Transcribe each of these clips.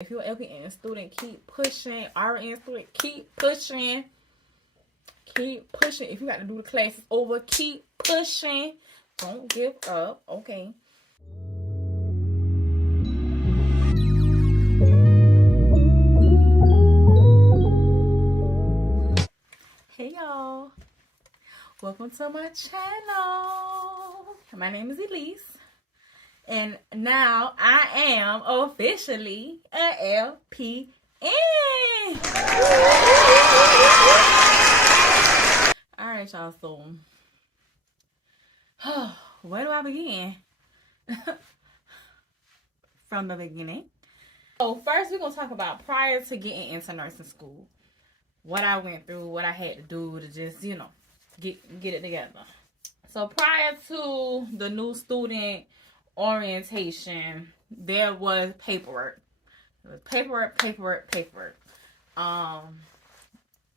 If you're an LPN student, keep pushing. RN student, keep pushing. Keep pushing. If you got to do the classes over, keep pushing. Don't give up. Okay. Hey y'all. Welcome to my channel. My name is Elise. And now I am officially a LPN. Alright, y'all, so where do I begin? From the beginning. So first we're gonna talk about prior to getting into nursing school. What I went through, what I had to do to just, get it together. So prior to the new student orientation, there was paperwork. It was paperwork. All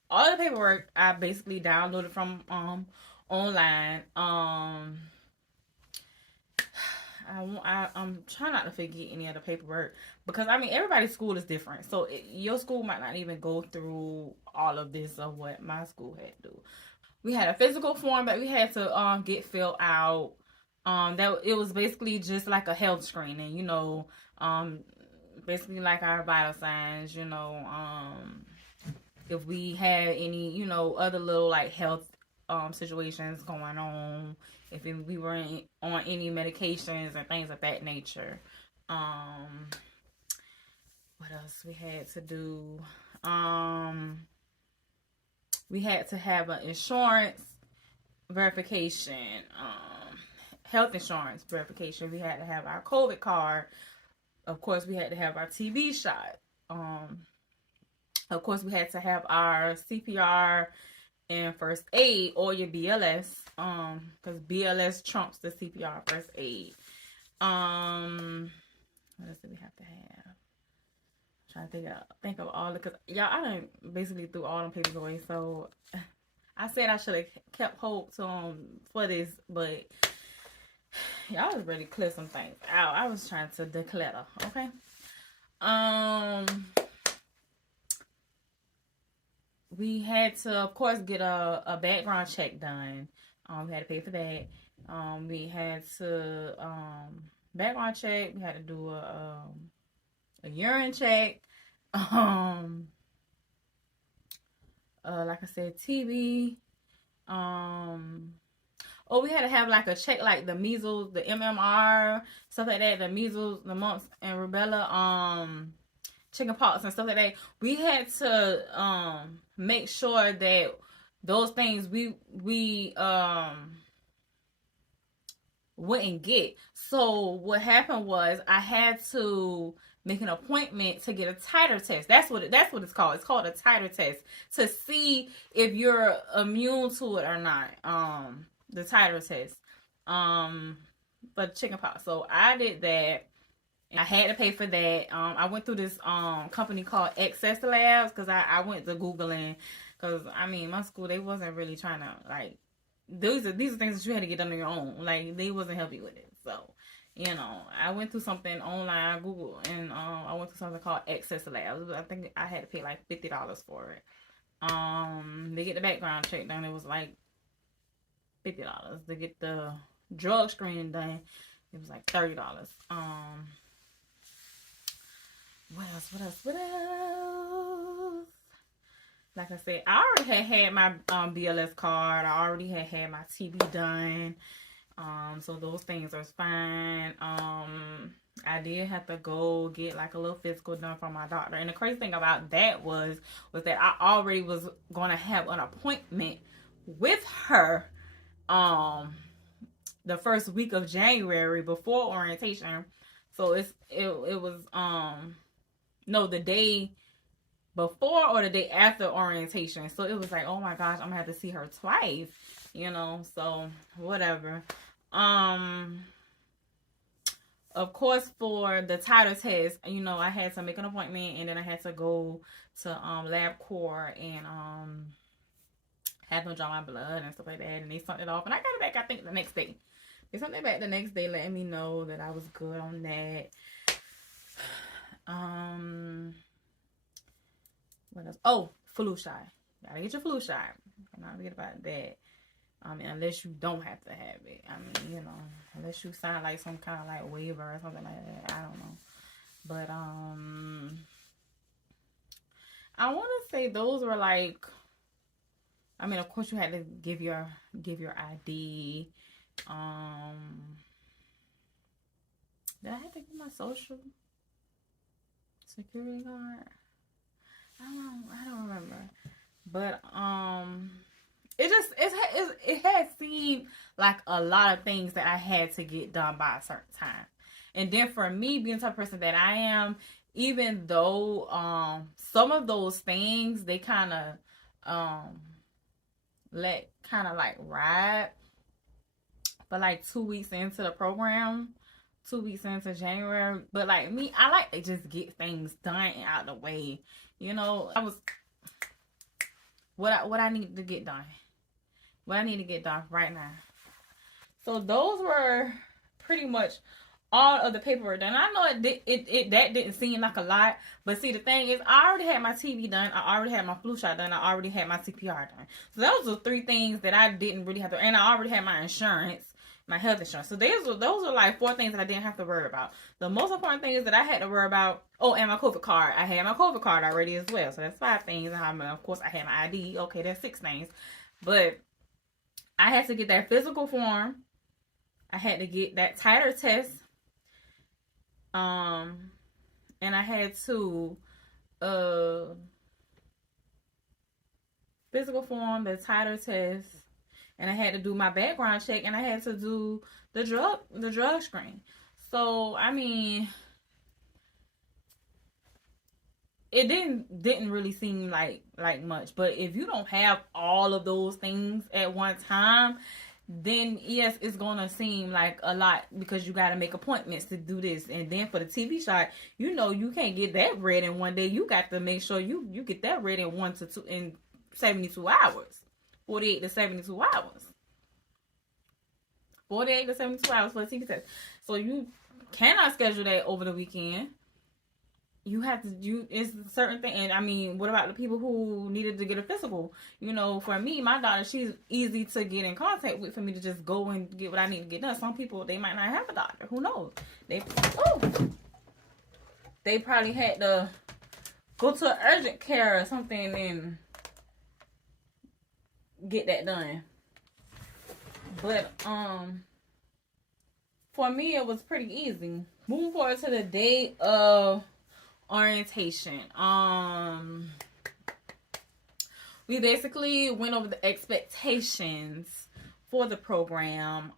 the paperwork I basically downloaded from online. I'm trying not to forget any of the paperwork because everybody's school is different. So your school might not even go through all of this of what my school had to do. We had a physical form that we had to get filled out. That it was basically just like a health screening, basically like our vital signs, if we had any, other little like health situations going on, if we were on any medications and things of that nature. What else we had to do? We had to have an insurance verification, health insurance verification. We had to have our COVID card. Of course, we had to have our TB shot. Of course, we had to have our CPR and first aid or your BLS, because BLS trumps the CPR first aid. What else do we have to have? I'm trying to think of all the, cause y'all, I done basically threw all them papers away. So I said I should have kept hope to for this, but y'all was ready to clear some things out. I was trying to declutter. Okay. We had to, of course, get a background check done. We had to pay for that. We had to background check. We had to do a urine check. Like I said, TB. We had to have like a check, like the measles, the MMR, stuff like that. The measles, the mumps and rubella, chickenpox and stuff like that. We had to make sure that those things we wouldn't get. So what happened was I had to make an appointment to get a titer test. That's what it's called. It's called a titer test to see if you're immune to it or not. The titer test. For chickenpox. So I did that. I had to pay for that. I went through this company called Access Labs because I went to Googling because my school, they wasn't really trying to like these are things that you had to get done on your own. Like they wasn't helping with it. So I went through something online, Google, and I went through something called Access Labs. I think I had to pay like $50 for it. They get the background check done. It was like $50 to get the drug screening done. It was like $30. What else? Like I said, I already had my BLS card. I already had my TB done. So those things are fine. I did have to go get like a little physical done from my doctor. And the crazy thing about that was that I already was gonna have an appointment with her the first week of January before orientation. So it was the day before or the day after orientation. So it was like, oh my gosh, I'm gonna have to see her twice, so whatever. Of course, for the titer test, I had to make an appointment and then I had to go to LabCorp and have them draw my blood and stuff like that, and they sent it off and I got it back I think the next day. They sent it back the next day letting me know that I was good on that. What else? Oh, flu shot. Gotta get your flu shot. Cannot forget about that. Unless you don't have to have it. I mean, you know, unless you sign like some kind of like waiver or something like that. I don't know. But I want to say those were like. I mean, of course, you had to give your ID. Did I have to give my social security card? I don't remember. But it had seemed like a lot of things that I had to get done by a certain time. And then for me, being the type of person that I am, even though some of those things they kind of let kind of like ride, but like 2 weeks into the program, 2 weeks into January. But like me, I like to just get things done and out of the way. You know, I was what I need to get done. What I need to get done right now. So those were pretty much all of the paperwork done. I know that didn't seem like a lot, but see, the thing is, I already had my TB done, I already had my flu shot done, I already had my CPR done. So those are 3 things that I didn't really have to, and I already had my insurance, my health insurance. So those are like 4 things that I didn't have to worry about. The most important thing is that I had to worry about, and my COVID card. I had my COVID card already as well. So that's 5 things. And of course, I had my ID. Okay, that's 6 things. But I had to get that physical form. I had to get that titer test. And I had to physical form, the titer test, and I had to do my background check, and I had to do the drug screen. So I mean, it didn't really seem like much. But if you don't have all of those things at one time, then yes, it's gonna seem like a lot, because you gotta make appointments to do this. And then for the TB shot, you know, you can't get that read in one day. You got to make sure you get that read in 72 hours. 48 to 72 hours. 48 to 72 hours for a TB test. So you cannot schedule that over the weekend. You have to it's a certain thing. And I mean, what about the people who needed to get a physical? You know, for me, my daughter, she's easy to get in contact with for me to just go and get what I need to get done. Some people, they might not have a doctor. Who knows? They probably had to go to urgent care or something and get that done. But for me, it was pretty easy. Moving forward to the day of orientation. We basically went over the expectations for the program.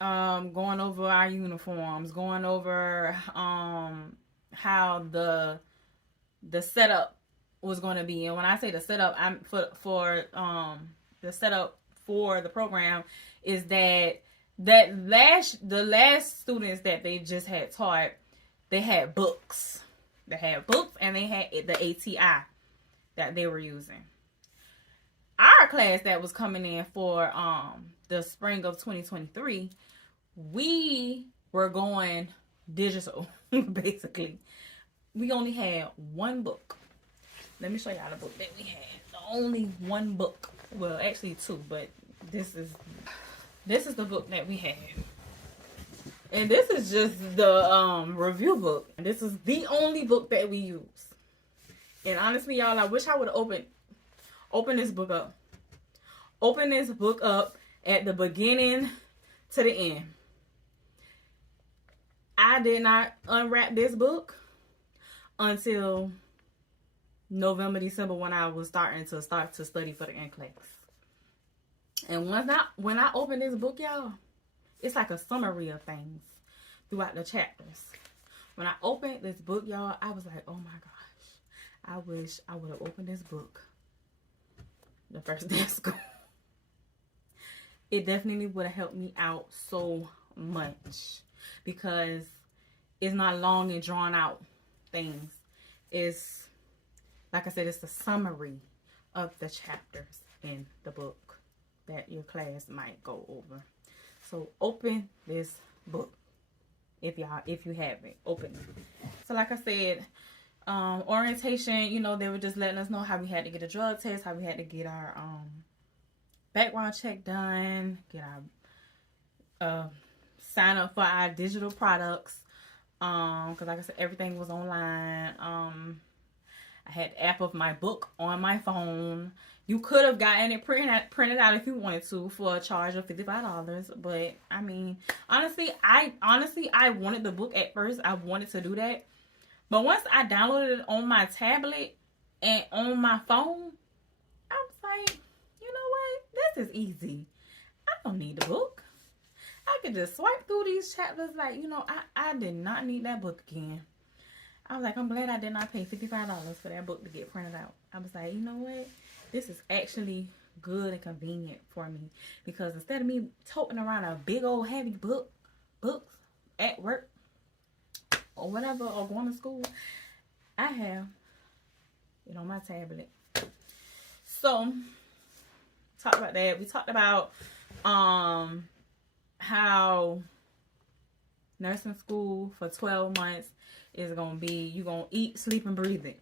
Going over our uniforms, going over how the setup was going to be. And when I say the setup, I'm for the setup for the program is that the last students that they just had taught, they had books. They had books, and they had the ATI that they were using. Our class that was coming in for the spring of 2023, we were going digital, basically. We only had 1 book. Let me show y'all the book that we had. Only 1 book. Well, actually 2, but this is the book that we have. And this is just the review book. This is the only book that we use. And honestly, y'all, I wish I would have opened this book up. Open this book up at the beginning to the end. I did not unwrap this book until November, December, when I was starting to study for the NCLEX. And when I opened this book, y'all, it's like a summary of things throughout the chapters. When I opened this book, y'all, I was like, oh my gosh, I wish I would have opened this book the first day of school. It definitely would have helped me out so much, because it's not long and drawn out things. It's, like I said, it's the summary of the chapters in the book that your class might go over. So open this book. if you haven't opened it. So like I said, orientation, you know, they were just letting us know how we had to get a drug test, how we had to get our background check done, get our sign up for our digital products. Because like I said, everything was online. I had the app of my book on my phone. You could have gotten it printed out if you wanted to for a charge of $55. But I mean, honestly, I wanted the book at first. I wanted to do that. But once I downloaded it on my tablet and on my phone, I was like, you know what? This is easy. I don't need the book. I could just swipe through these chapters. Like, you know, I did not need that book again. I was like, I'm glad I did not pay $55 for that book to get printed out. I was like, you know what? This is actually good and convenient for me. Because instead of me toting around a big old heavy books at work or whatever, or going to school, I have it on my tablet. So, talk about that. We talked about how nursing school for 12 months is going to be, you're going to eat, sleep, and breathe it.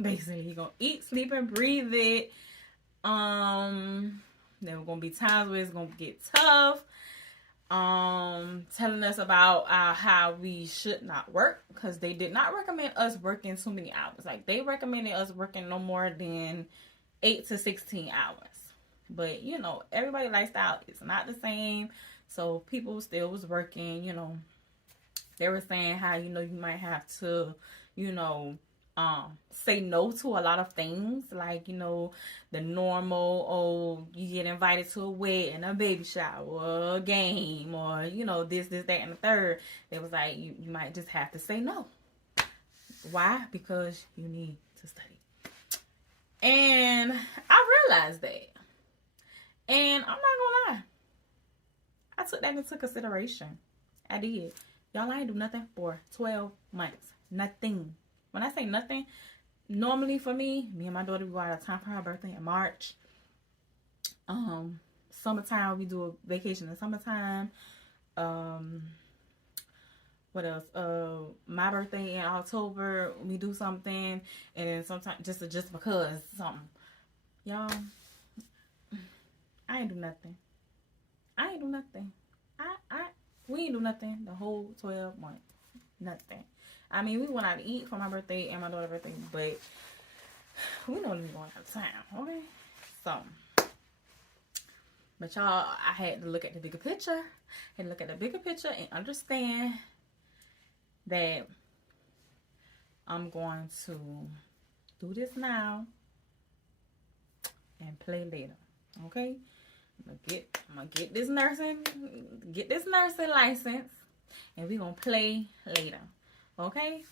Basically, you're going to eat, sleep, and breathe it. There are going to be times where it's going to get tough. Telling us about how we should not work, because they did not recommend us working too many hours. Like, they recommended us working no more than 8 to 16 hours. But, you know, everybody's lifestyle is not the same. So people still was working, you know. They were saying how, you know, you might have to, you know, say no to a lot of things. Like, you know, the normal, oh, you get invited to a wedding, a baby shower, a game, or, you know, this, that, and the third. It was like, you might just have to say no. Why? Because you need to study. And I realized that. And I'm not gonna lie, I took that into consideration. I did. Y'all, I ain't do nothing for 12 months. Nothing. When I say nothing, normally for me and my daughter, we go out of town for her birthday in March. Summertime, we do a vacation in summertime. What else? My birthday in October, we do something. And then sometimes just because something. Y'all, I ain't do nothing. We ain't do nothing the whole 12 months. Nothing. I mean, we went out to eat for my birthday and my daughter's birthday, but we know we going out of town, okay? So, but y'all, I had to look at the bigger picture and understand that I'm going to do this now and play later, okay? I'm gonna get this nursing license, and we're gonna play later, okay?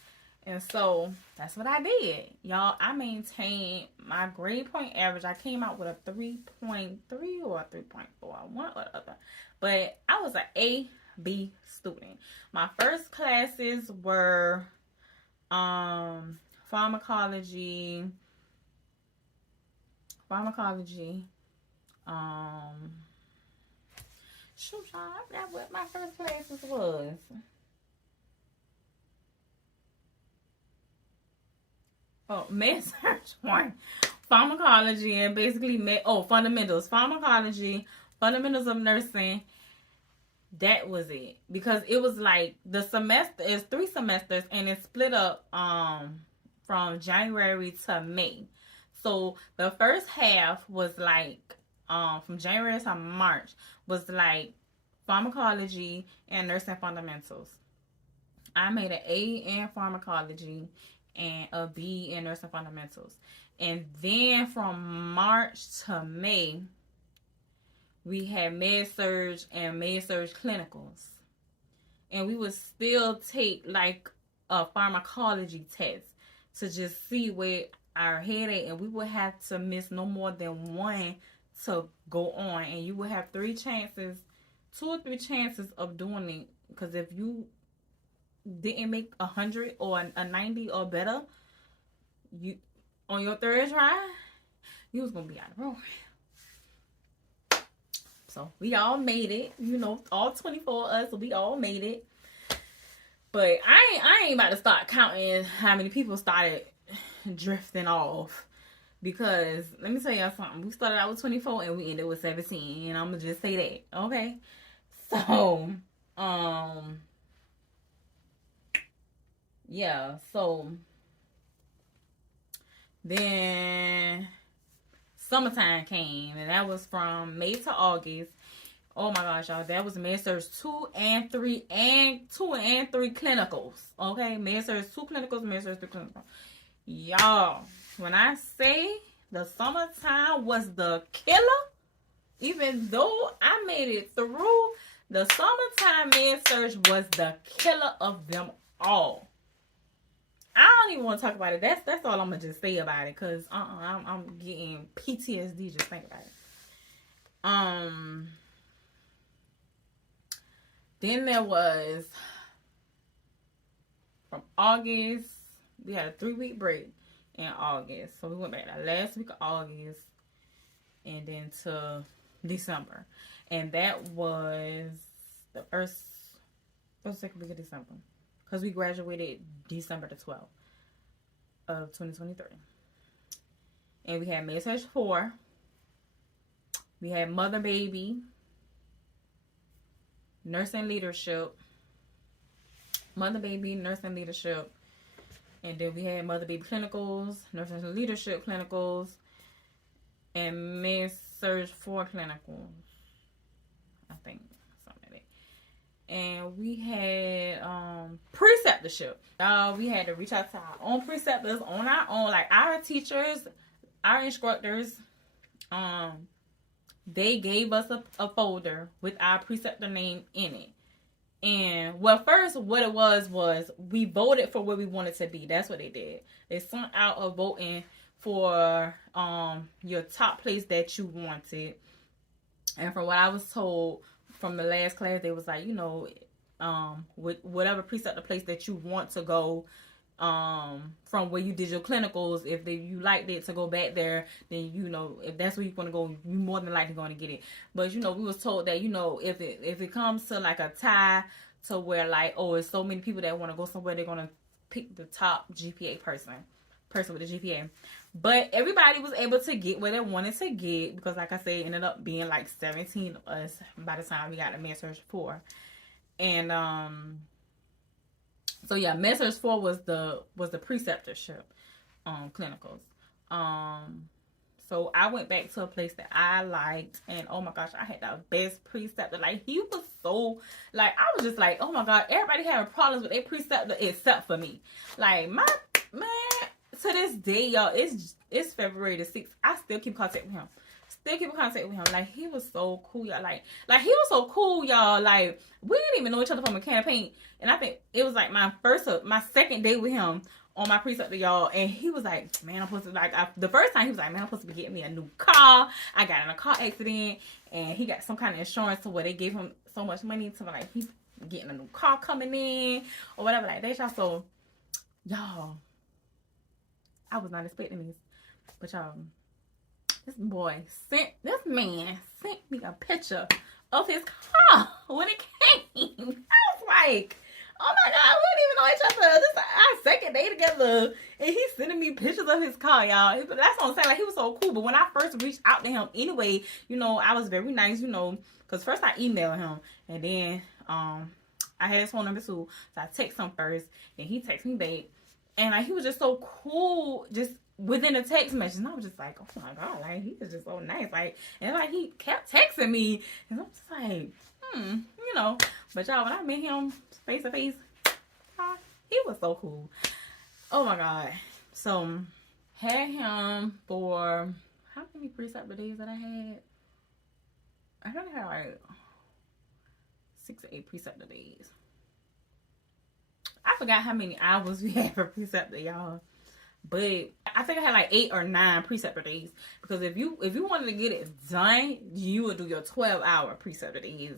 And so that's what I did, y'all. I maintained my grade point average. I came out with a 3.3 or a 3.4, one or the other, but I was an A-B student. My first classes were pharmacology. Shoot, y'all, I forgot what my first classes was. Oh, med surg 1, pharmacology, and basically fundamentals, pharmacology, fundamentals of nursing. That was it, because it was like the semester is 3 semesters, and it's split up from January to May. So the first half was like from January to March was like pharmacology and nursing fundamentals. I made an A in pharmacology and a B in nursing fundamentals. And then from March to May, we had med surg and med surg clinicals. And we would still take like a pharmacology test to just see where our headache, and we would have to miss no more than 1 to go on, and you would have 2 or 3 chances of doing it, because if you didn't make 100 or a 90 or better, you on your 3rd try, you was gonna be out of room. So we all made it, you know, all 24 of us, we all made it. But I ain't about to start counting how many people started drifting off. Because let me tell y'all something. We started out with 24 and we ended with 17. And I'm gonna just say that. Okay. So, yeah, so then summertime came, and that was from May to August. Oh my gosh, y'all, that was Med-Surg 2 and 3 and 2 and 3 clinicals. Okay, Med-Surg 2 clinicals, Med-Surg 3 clinicals. Y'all, when I say the summertime was the killer, even though I made it through, the summertime Med-Surg was the killer of them all. I don't even want to talk about it. That's all I'm gonna just say about it, cause I'm getting PTSD just thinking about it. Then there was from August. We had a 3-week break in August, so we went back that last week of August, and then to December, and that was the first second week of December, cause we graduated December the 12th of 2023, and we had Med-Surg 4. We had Mother Baby, Nursing Leadership, Mother Baby, Nursing Leadership, and then we had Mother Baby Clinicals, Nursing Leadership Clinicals, and Med-Surg 4 Clinicals, I think, something like that. And we had preceptorship. We had to reach out to our own preceptors on our own, like our teachers, our instructors. They gave us a folder with our preceptor name in it. And well, first, what it was we voted for where we wanted to be. That's what they did. They sent out a voting for your top place that you wanted. And from what I was told from the last class, they was like, you know, with whatever preceptor place that you want to go, from where you did your clinicals, if you liked it to go back there, then, you know, if that's where you want to go, you more than likely going to get it. But, you know, we was told that, you know, if it comes to like a tie to where like, oh, it's so many people that want to go somewhere, they're going to pick the top GPA person with the GPA. But everybody was able to get what they wanted to get, because like I said, it ended up being like 17 of us by the time we got to Med-Surg 4. And so yeah, Med-Surg 4 was the preceptorship clinicals. So I went back to a place that I liked, and oh my gosh, I had the best preceptor. Like, he was so, like, I was just like, oh my god, everybody having problems with their preceptor except for me. Like, my man, to this day, y'all, it's February the 6th. I still keep contact with him. Like, he was so cool, y'all. Like he was so cool, y'all. Like, we didn't even know each other from a can of paint. And I think it was like my second day with him on my preceptor, y'all. And he was like, man, I'm supposed to, like, the first time he was like, man, I'm supposed to be getting me a new car. I got in a car accident, and he got some kind of insurance to where they gave him so much money to, like, he's getting a new car coming in or whatever like that, y'all. So, y'all, I was not expecting this, but y'all, this man sent me a picture of his car when it came. I was like, oh my god, we didn't even know each other. This is our second day together, and he's sending me pictures of his car, y'all. That's what I'm saying. Like, he was so cool. But when I first reached out to him, anyway, you know, I was very nice, you know, because first I emailed him, and then I had his phone number too, so I text him first, and he texted me back, and like, he was just so cool, just within a text message. And I was just like, oh my god, like, he was just so nice. Like, and like, he kept texting me, and I'm just like, you know. But y'all, when I met him face to face, he was so cool. Oh my god. So, had him for, how many preceptor days that I had? I think I had like 6 or 8 preceptor days. I forgot how many hours we had for preceptor, y'all. But I think I had like 8 or 9 preceptor days, because if you wanted to get it done, you would do your 12-hour preceptor days,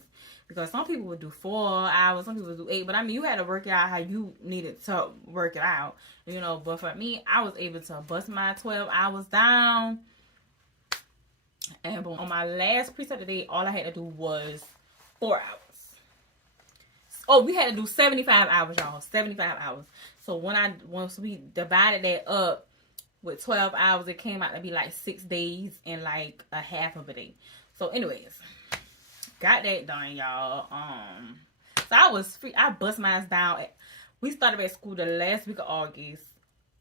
because some people would do 4 hours, some people would do 8. But I mean, you had to work out how you needed to work it out, you know. But for me, I was able to bust my 12 hours down, and boom, on my last preceptor day, all I had to do was 4 hours. Oh, we had to do 75 hours, y'all. 75 hours. So once we divided that up with 12 hours, it came out to be like 6 days and like a half of a day. So anyways, got that done, y'all. So I was free. I bust mine down. We started at school the last week of August.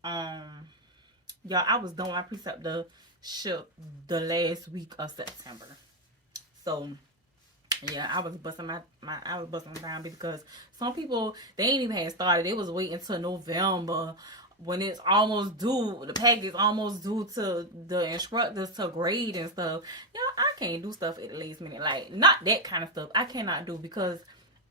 Y'all, I was done with my preceptorship the last week of September. So yeah, I was busting down because some people, they ain't even had started. They was waiting until November when it's almost due. The package is almost due to the instructors to grade and stuff. I can't do stuff at the last minute. Like, not that kind of stuff. I cannot do because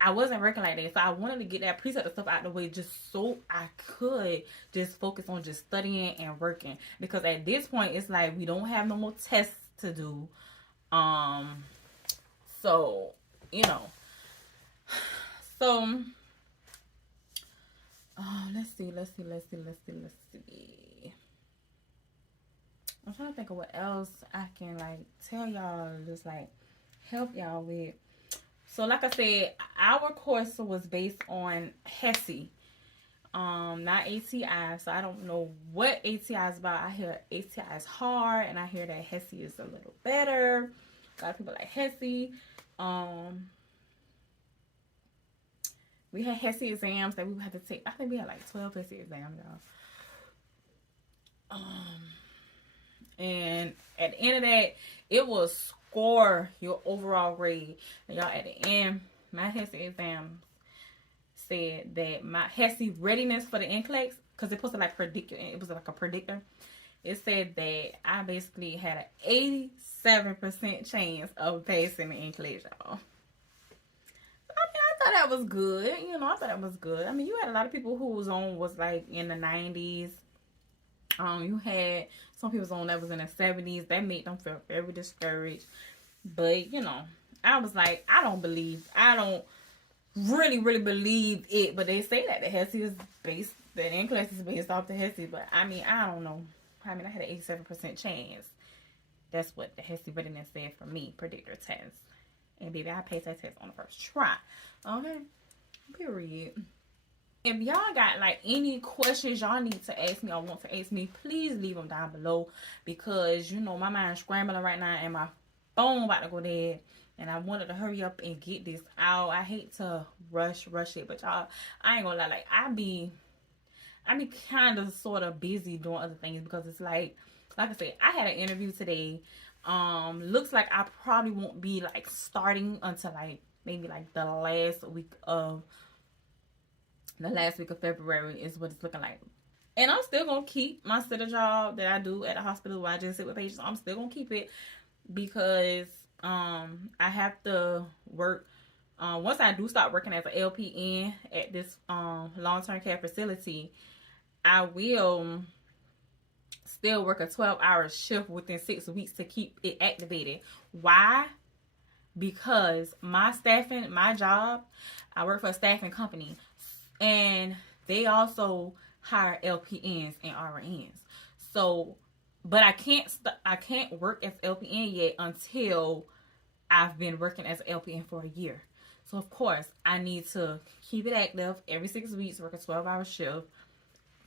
I wasn't working like that. So I wanted to get that preceptor stuff out of the way just so I could just focus on just studying and working. Because at this point, it's like we don't have no more tests to do. So, so, let's see. I'm trying to think of what else I can, like, tell y'all, just, like, help y'all with. So, like I said, our course was based on HESI, not ATI. So, I don't know what ATI is about. I hear ATI is hard, and I hear that HESI is a little better. A lot of people like HESI. We had HESI exams that we had to take. I think we had like 12 HESI exams, y'all. And at the end of that, it will score your overall grade. And y'all, at the end, my HESI exam said that my HESI readiness for the NCLEX, because it was like predictor, it was like a predictor. It said that I basically had an 87% chance of passing the NCLEX, y'all. I thought that was good. I thought that was good. I mean, you had a lot of people who was like in the 90s. You had some people on that was in the 70s. That made them feel very discouraged. But, I was like, I don't really believe it. But they say that the HESI is based, the NCLEX is based off the HESI. But, I mean, I don't know. I mean, I had an 87% chance. That's what the HESI readiness said for me, predictor test. And baby, I passed that test on the first try. Okay? Period. If y'all got like any questions y'all need to ask me or want to ask me, please leave them down below. Because, my mind's scrambling right now and my phone about to go dead. And I wanted to hurry up and get this out. I hate to rush it. But y'all, I ain't gonna lie. Like, I be kind of sort of busy doing other things. Because it's like I said, I had an interview today. Looks like I probably won't be like starting until like maybe like the last week of February is what it's looking like. And I'm still gonna keep my sitter job that I do at the hospital where I just sit with patients. I'm still gonna keep it because I have to work. Once I do start working as an LPN at this long-term care facility, I will still work a 12-hour shift within 6 weeks to keep it activated. Why? Because my job, I work for a staffing company, and they also hire LPNs and RNs. So, but I can't work as LPN yet until I've been working as LPN for a year. So of course, I need to keep it active every 6 weeks, work a 12-hour shift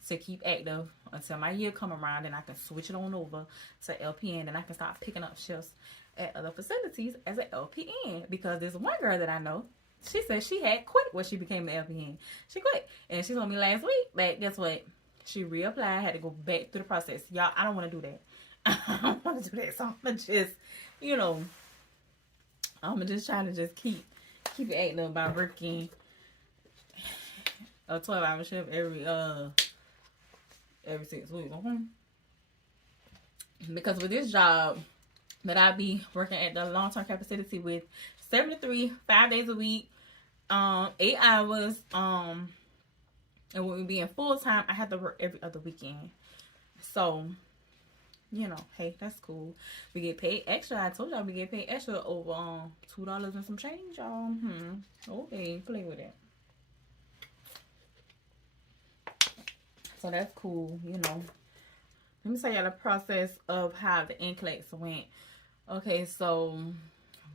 to keep active until my year come around, and I can switch it on over to LPN, and I can start picking up shifts at other facilities as an LPN. Because there's one girl that I know, she said she had quit when she became an LPN. She quit, and she told me last week that guess what? She reapplied, had to go back through the process. Y'all, I don't want to do that. I don't want to do that. So I'm gonna just, I'm just trying to just keep it active by working a 12-hour shift every 6 weeks. Okay? Because with this job that I be working at the long-term care facility with 7-3, 5 days a week, 8 hours, and when we be in full time, I have to work every other weekend. So, hey, that's cool. We get paid extra. I told y'all we get paid extra over $2 and some change, y'all. Okay, play with it. So that's cool, Let me tell y'all the process of how the NCLEX went. Okay, so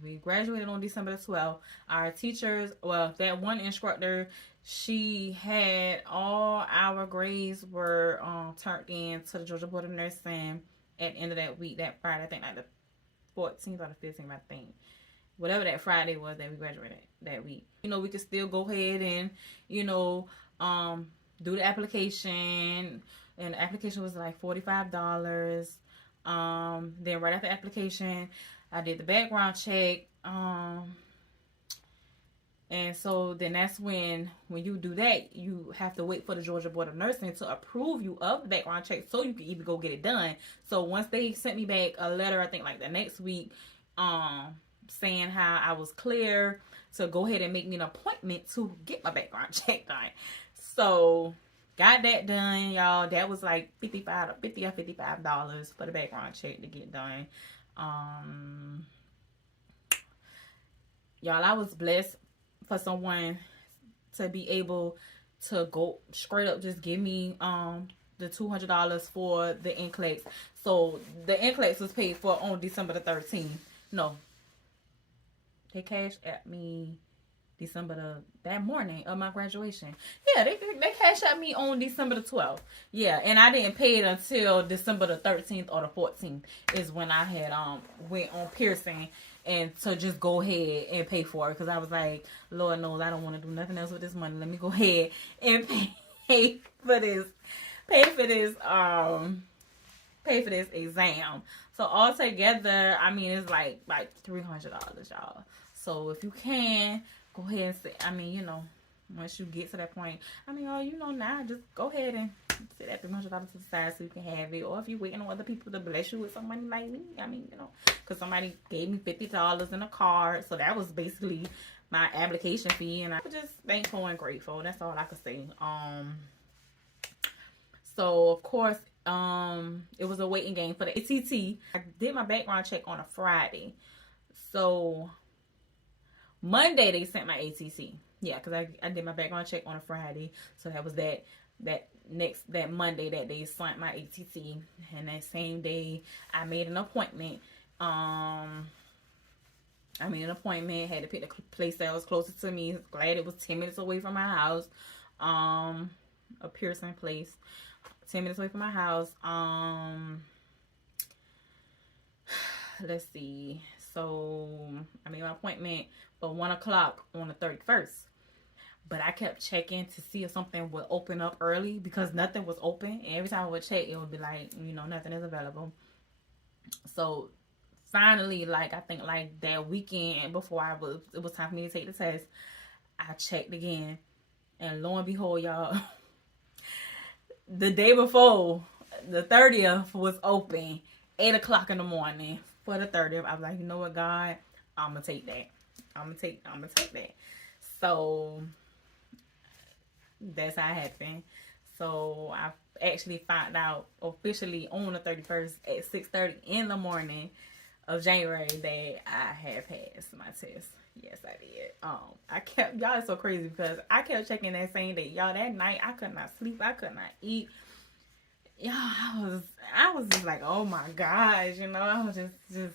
we graduated on December the 12th. Our teachers, well, that one instructor, she had all our grades were turned in to the Georgia Board of Nursing at the end of that week, that Friday, I think like the 14th or the 15th, I think. Whatever that Friday was that we graduated that week. You know, we could still go ahead and, you know, do the application. And the application was like $45. Then right after the application, I did the background check. And so then that's when you do that, you have to wait for the Georgia Board of Nursing to approve you of the background check so you can even go get it done. So once they sent me back a letter, I think like the next week, saying how I was clear to go ahead and make me an appointment to get my background check done. So got that done, y'all. That was like $50 or $55 for the background check to get done. Y'all, I was blessed for someone to be able to go straight up just give me the $200 for the NCLEX. So the NCLEX was paid for on December the 13th. No, they cashed at me that morning of my graduation. Yeah, they cashed at me on December the 12th. Yeah, and I didn't pay it until December the 13th or the 14th is when I had went on Pearson and to just go ahead and pay for it, because I was like, Lord knows I don't want to do nothing else with this money. Let me go ahead and pay for this exam. So altogether, I mean, it's like $300, y'all. So if you can, go ahead and say, I mean, you know, once you get to that point, I mean, oh, you know, now just go ahead and set that $300 to the side so you can have it. Or if you're waiting on other people to bless you with some money like me, I mean, you know, because somebody gave me $50 in a card. So that was basically my application fee. And I was just thankful and grateful. That's all I could say. So, of course, it was a waiting game for the ATT. I did my background check on a Friday. So Monday they sent my ATC. Yeah, because I did my background check on a Friday. So that was that Monday that they sent my ATC. And that same day I made an appointment. Had to pick the place that was closest to me. Glad it was 10 minutes away from my house. A Pearson place. 10 minutes away from my house. Let's see. So I made my appointment for 1 o'clock on the 31st. But I kept checking to see if something would open up early, because nothing was open. And every time I would check, it would be like, you know, nothing is available. So finally, like, I think like that weekend before it was time for me to take the test, I checked again. And lo and behold, y'all, the day before, the 30th was open, 8 o'clock in the morning for the 30th. I was like, you know what, God, I'm going to take that. I'm gonna take that. So that's how it happened. So I actually found out officially on the 31st at 6:30 in the morning of January that I had passed my test. Yes, I did. Y'all, it's so crazy because I kept checking that same day. Y'all, that night I could not sleep. I could not eat. Y'all, I was just like, oh my gosh, you know, I was just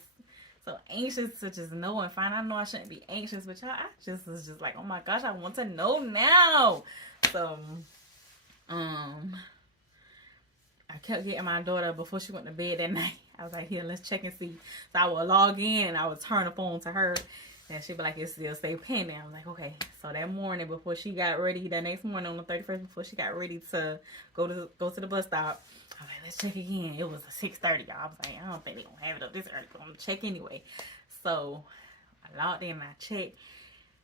so anxious to just know and find. I know I shouldn't be anxious, but y'all, I just was just like, oh my gosh, I want to know now. So, I kept getting my daughter before she went to bed that night. I was like, here, let's check and see. So I would log in and I would turn the phone to her and she'd be like, it still stay pending. I was like, okay. So that morning before she got ready, that next morning on the 31st, before she got ready to go to the bus stop, I was like, let's check again. It was 6:30, y'all. I was like, I don't think they're going to have it up this early, but I'm going to check anyway. So I logged in and I checked.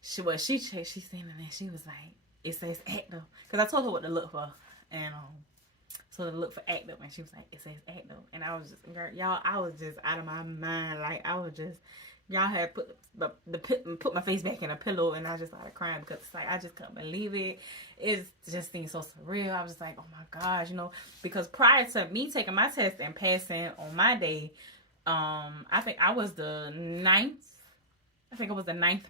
She checked, she seen it and she was like, it says active. Because I told her what to look for. And so to look for active, and she was like, it says active. And I was just, y'all, I was just out of my mind. Like, I was just, y'all had put my face back in a pillow, and I just started crying because it's like, I just couldn't believe it. It just seemed so surreal. I was just like, oh my gosh, you know, because prior to me taking my test and passing on my day, I think I was the ninth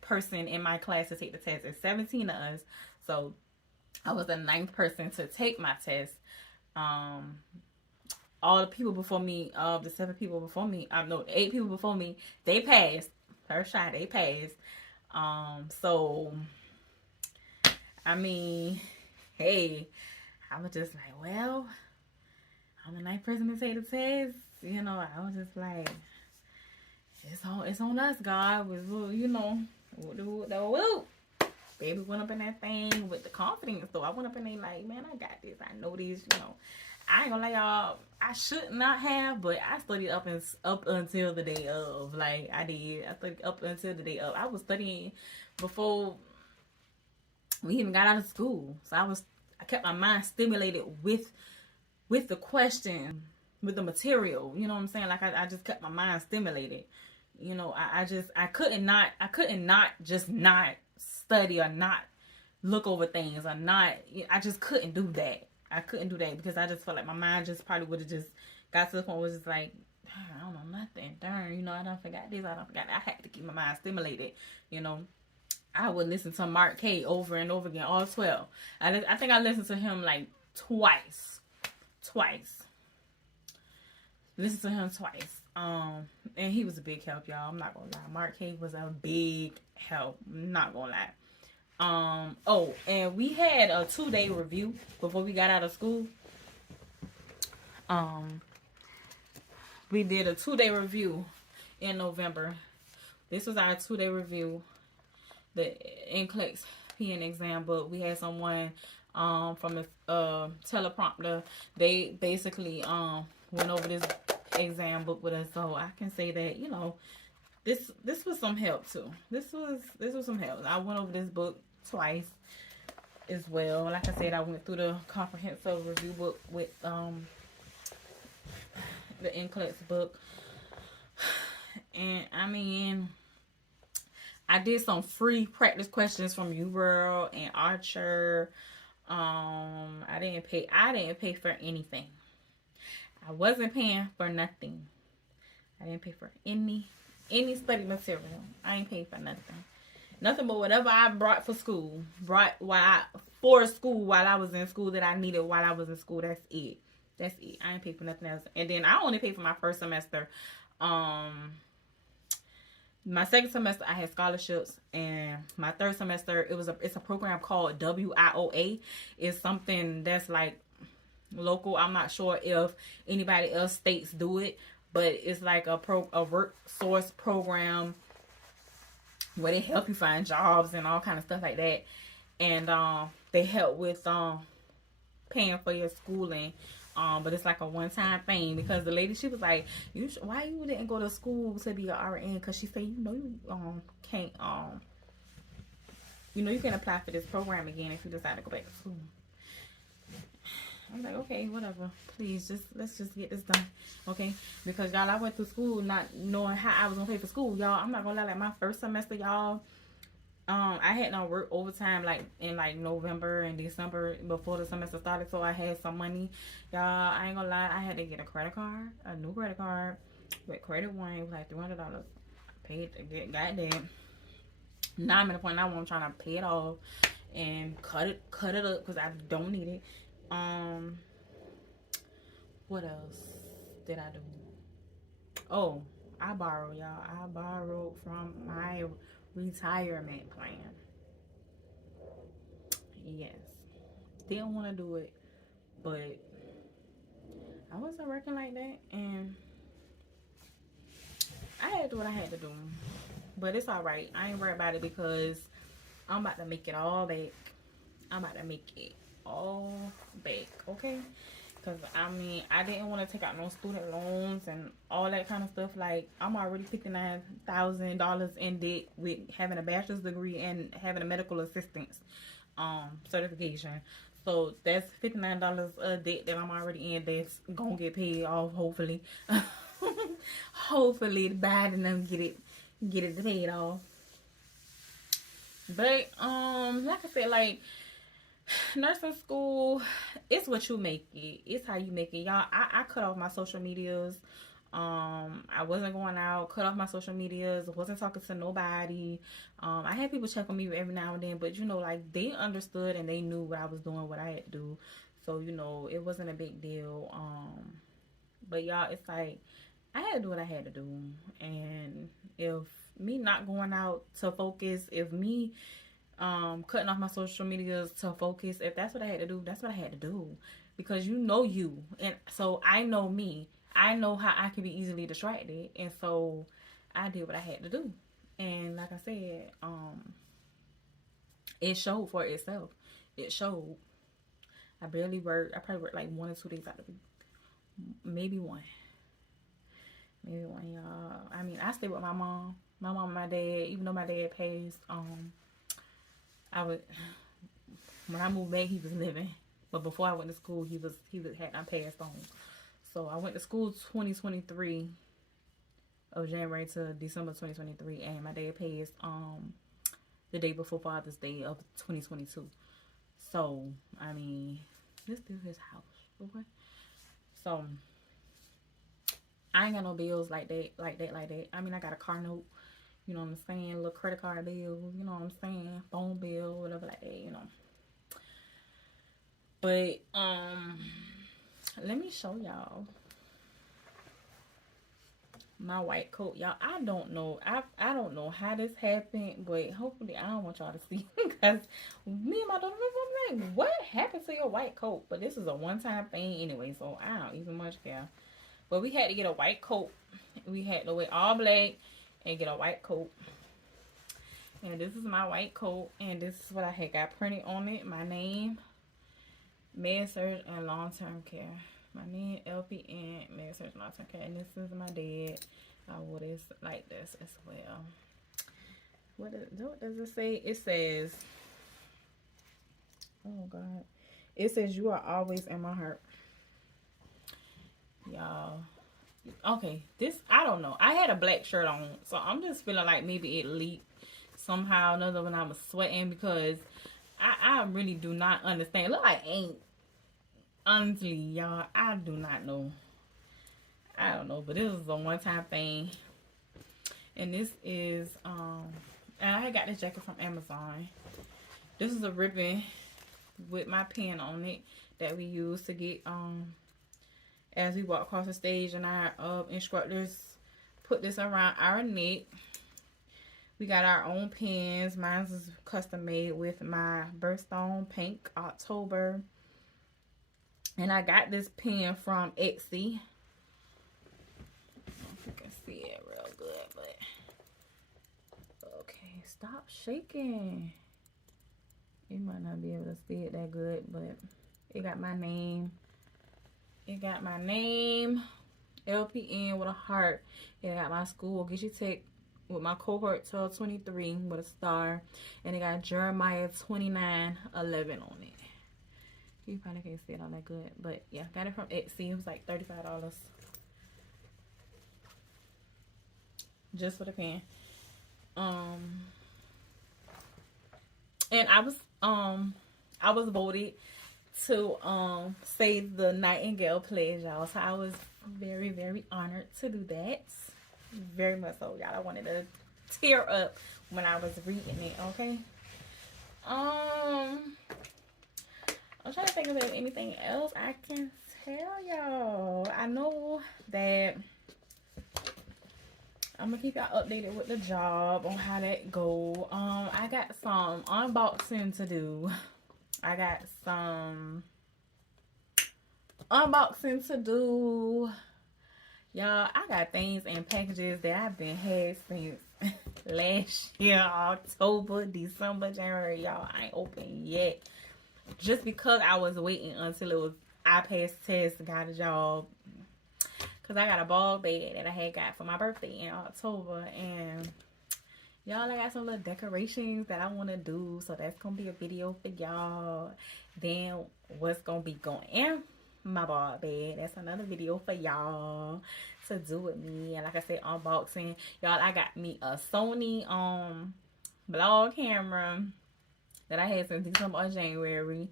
person in my class to take the test. There's 17 of us. So I was the 9th person to take my test. All the people before me, the 7 people before me, no, 8 people before me, they passed. First try, they passed. So I mean, hey, I was just like, well, I'm the ninth person to take the test. You know, I was just like, it's on us, God. You know, woo. Baby went up in that thing with the confidence. So I went up in there like, man, I got this. I know this. You know, I ain't gonna lie, y'all. I should not have, but I studied up until the day of. Like I did. I studied up until the day of. I was studying before we even got out of school. So I kept my mind stimulated with the question, with the material. You know what I'm saying? Like I just kept my mind stimulated. You know, I couldn't not just not study or not look over things or not. I just couldn't do that. I couldn't do that because I just felt like my mind just probably would have just got to the point where it's just like, I don't know nothing. Darn, you know, I don't forgot this, I don't forgot that. I had to keep my mind stimulated, you know. I would listen to Mark K over and over again, all 12. I think I listened to him like twice. Listened to him twice. And he was a big help, y'all. I'm not gonna lie. Mark K was a big help. I'm not gonna lie. Oh, and we had a 2-day review before we got out of school. We did a 2-day review in November. This was our 2-day review. The NCLEX PN exam, but we had someone from the teleprompter. They basically went over this exam book with us, so I can say that, you know, this was some help too. This was some help. I went over this book twice as well. Like I said, I went through the comprehensive review book with the NCLEX book, and I mean, I did some free practice questions from UWorld and Archer. I didn't pay for anything. I wasn't paying for nothing. I didn't pay for any study material. I ain't paying for nothing. Nothing but whatever I brought for school. While I was in school that I needed while I was in school. That's it. I ain't paid for nothing else. And then I only paid for my first semester. My second semester I had scholarships, and my third semester it's a program called WIOA. It's something that's like local. I'm not sure if anybody else states do it, but it's like a work source program where they help you find jobs and all kind of stuff like that, and they help with paying for your schooling. But it's like a one-time thing because the lady, she was like, why you didn't go to school to be an RN? Because she said, you can't you can apply for this program again if you decide to go back to school. I'm like, okay, whatever. Please, let's just get this done, okay? Because y'all, I went through school not knowing how I was gonna pay for school, y'all. I'm not gonna lie, like my first semester, y'all, I had no work overtime like in like November and December before the semester started, so I had some money, y'all. I ain't gonna lie, I had to get a new credit card with Credit One. It was like $300. I paid to got that. Now I'm at a point now where I'm trying to pay it off and cut it up because I don't need it. What else did I do? Oh, I borrowed, y'all. I borrowed from my retirement plan. Yes. Didn't want to do it, but I wasn't working like that, and I had to do what I had to do. But it's alright. I ain't worried about it because I'm about to make it all back. Okay? Because, I mean, I didn't want to take out no student loans and all that kind of stuff. Like, I'm already $59,000 in debt with having a bachelor's degree and having a medical assistance certification. So, that's $59 a debt that I'm already in that's going to get paid off, hopefully. Hopefully, Biden them get it paid off. But, like I said, like, nursing school, it's what you make it. It's how you make it, y'all. I cut off my social medias. I wasn't going out. Cut off my social medias. Wasn't talking to nobody. I had people check on me every now and then, but like they understood and they knew what I was doing, what I had to do. So it wasn't a big deal. But y'all, it's like I had to do what I had to do. And if me not going out to focus, if me cutting off my social medias to focus, if that's what I had to do, that's what I had to do. Because you know you. And so I know me. I know how I can be easily distracted. And so I did what I had to do. And like I said, it showed for itself. It showed. I barely worked. I probably worked like 1 or 2 days out of the week. Maybe one. Maybe one, y'all. I mean, I stay with my mom. My mom and my dad, even though my dad passed, I would when I moved back he was living. But before I went to school he had not passed on. So I went to school 2023 of January to December 2023, and my dad passed the day before Father's Day of 2022. So I mean, this still his house, okay? So I ain't got no bills like that. I mean, I got a car note, you know what I'm saying? Little credit card bills, you know what I'm saying? Phone bill, whatever like that, you know. But let me show y'all my white coat, y'all. I don't know. I don't know how this happened, but hopefully I don't want y'all to see because me and my daughter was like, what happened to your white coat? But this is a one-time thing anyway, so I don't even much care. But we had to get a white coat. We had to wear all black and get a white coat. And this is my white coat, and this is what I had got printed on it. My name, Med-Surg and Long-Term Care. My name, LPN, Med-Surg and Long-Term Care. And this is my dad. I wore this like this as well. What does it say? It says, oh God. It says, you are always in my heart. Y'all. Okay, this, I don't know. I had a black shirt on, so I'm just feeling like maybe it leaked somehow or another when I was sweating, because I really do not understand. Look like ink. Honestly, y'all, I do not know. I don't know, but this is a one-time thing. And this is, and I got this jacket from Amazon. This is a ribbon with my pen on it that we use to get, as we walk across the stage, and our instructors put this around our neck. We got our own pins. Mine is custom made with my birthstone pink October. And I got this pen from Etsy. I don't know if you can see it real good, but okay, stop shaking. You might not be able to see it that good, but it got my name. It got my name, LPN with a heart. It got my school, Get You Tech, with my cohort 1223 with a star. And it got Jeremiah 29:11 on it. You probably can't see it all that good, but yeah, got it from Etsy. It was like $35 just for the pen. And I was voted to say the Nightingale Pledge, y'all. So I was very, very honored to do that. Very much so, y'all. I wanted to tear up when I was reading it. Okay. I'm trying to think of anything else I can tell y'all. I know that I'm gonna keep y'all updated with the job on how that go. I got some unboxing to do. I got some unboxing to do. Y'all, I got things and packages that I've been had since last year, October, December, January. Y'all, I ain't open yet. Just because I was waiting until it was I passed test, got a job. Because I got a ball bed that I had got for my birthday in October. And y'all, I got some little decorations that I want to do. So that's going to be a video for y'all. Then what's going to be going in my ball bed, that's another video for y'all to do with me. And like I said, unboxing. Y'all, I got me a Sony vlog camera that I had since December or January.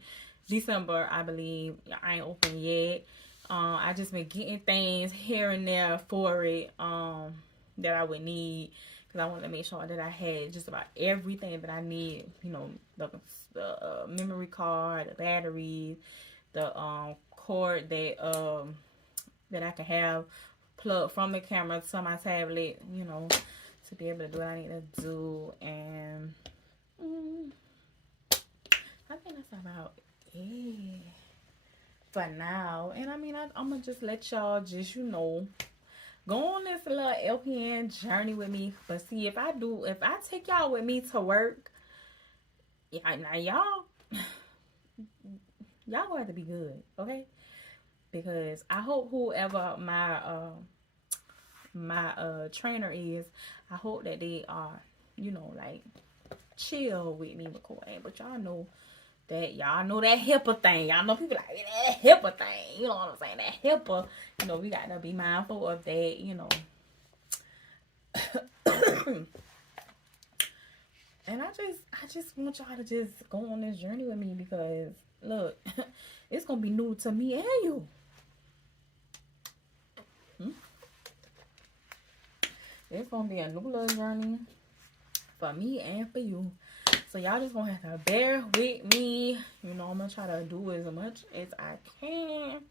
December, I believe. I ain't open yet. I just been getting things here and there for it that I would need, because I wanted to make sure that I had just about everything that I need. You know, the memory card, the batteries, the cord that I can have plug from the camera to my tablet, you know, to be able to do what I need to do. And I think that's about it for now. And I mean, I'm gonna just let y'all just, you know, go on this little LPN journey with me. But see, if I take y'all with me to work, yeah, now y'all gonna have to be good, okay? Because I hope whoever my trainer is, I hope that they are, you know, like chill with me, McCoy. But y'all know that HIPAA thing. Y'all know people like that HIPAA thing. You know what I'm saying? That HIPAA. You know, we got to be mindful of that. You know. And I just want y'all to just go on this journey with me because look, it's gonna be new to me and you. It's gonna be a new little journey for me and for you. So y'all just gonna have to bear with me. You know, I'm gonna try to do as much as I can.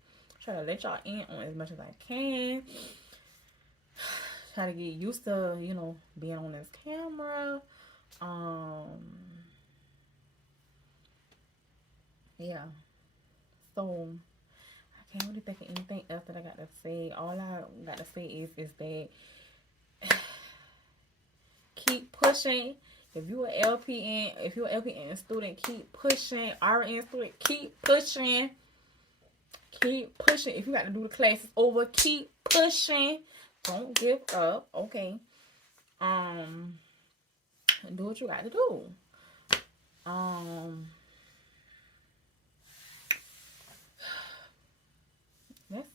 Try to let y'all in on as much as I can. Try to get used to, you know, being on this camera. Yeah. So I can't really think of anything else that I got to say. All I got to say is that keep pushing. If you're an LPN student, keep pushing. RN student, keep pushing. Keep pushing. If you got to do the classes over, keep pushing. Don't give up. Okay. Do what you got to do.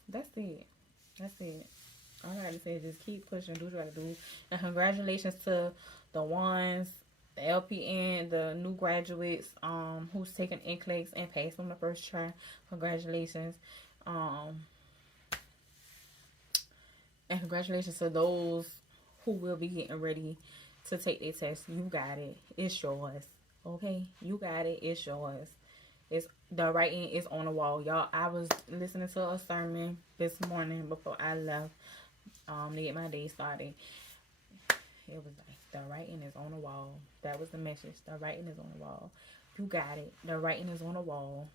That's it. That's it. All I gotta say is just keep pushing, do what you gotta do. And congratulations to the ones, the LPN, the new graduates, who's taking NCLEX and passed on the first try. Congratulations. And congratulations to those who will be getting ready to take their test. You got it. It's yours. Okay? You got it. It's yours. It's the writing is on the wall. Y'all, I was listening to a sermon this morning before I left to get my day started. It was like, the writing is on the wall. That was the message. The writing is on the wall. You got it. The writing is on the wall.